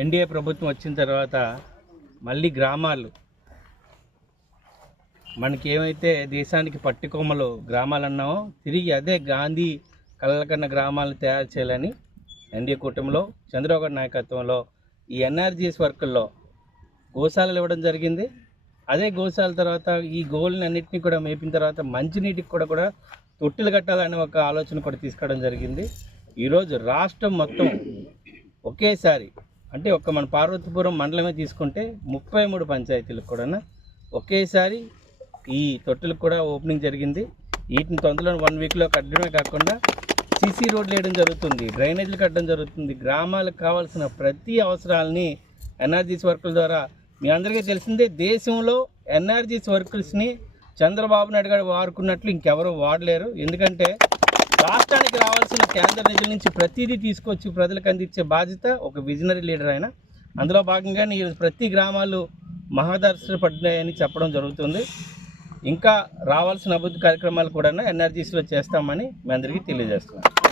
NDA ప్రభుత్వం వచ్చిన తర్వాత మళ్ళీ గ్రామాలు. మనకి ఏమైతే దేశానికి పట్టుకొమ్మలు గ్రామాలు అన్నామో తిరిగి అదే గాంధీ కలలకన్న గ్రామాలను తయారు చేయాలని ఎన్డీఏ కూటమిలో చంద్రబాబు నాయకత్వంలో ఈ ఎన్ఆర్జీఎస్ వర్కుల్లో గోశాలలు ఇవ్వడం జరిగింది. అదే గోశాల తర్వాత ఈ గోల్ని అన్నింటినీ కూడా మేపిన తర్వాత మంచినీటికి కూడా కూడా తొట్టిలు కట్టాలనే ఒక ఆలోచన కూడా తీసుకోవడం జరిగింది. ఈరోజు రాష్ట్రం మొత్తం ఒకేసారి అంటే ఒక మన పార్వతీపురం మండలమే తీసుకుంటే ముప్పై మూడు పంచాయతీలకు కూడా ఒకేసారి ఈ తొట్టులకు కూడా ఓపెనింగ్ జరిగింది. వీటిని తొందరలో వన్ వీక్లో కట్టడమే కాకుండా సీసీ రోడ్లు వేయడం జరుగుతుంది డ్రైనేజీలు కట్టడం జరుగుతుంది గ్రామాలకు కావాల్సిన ప్రతి అవసరాలని ఎన్ఆర్జీస్ వర్కుల ద్వారా మీ అందరికీ తెలిసిందే దేశంలో ఎన్ఆర్జీస్ వర్కుల్స్ని చంద్రబాబు నాయుడు గారు వాడుకున్నట్లు ఇంకెవరూ వాడలేరు. ఎందుకంటే రాష్ట్రానికి రావాల్సిన కేంద్ర నిధుల నుంచి ప్రతిదీ తీసుకొచ్చి ప్రజలకు అందించే బాధ్యత ఒక విజనరీ లీడర్ ఆయన. అందులో భాగంగానే ఈరోజు ప్రతి గ్రామాలు మహాదర్శన పడ్డాయని చెప్పడం జరుగుతుంది. ఇంకా రావాల్సిన అభివృద్ధి కార్యక్రమాలు కూడా ఎన్ఆర్జీసీలో చేస్తామని మీ అందరికీ తెలియజేస్తున్నాను.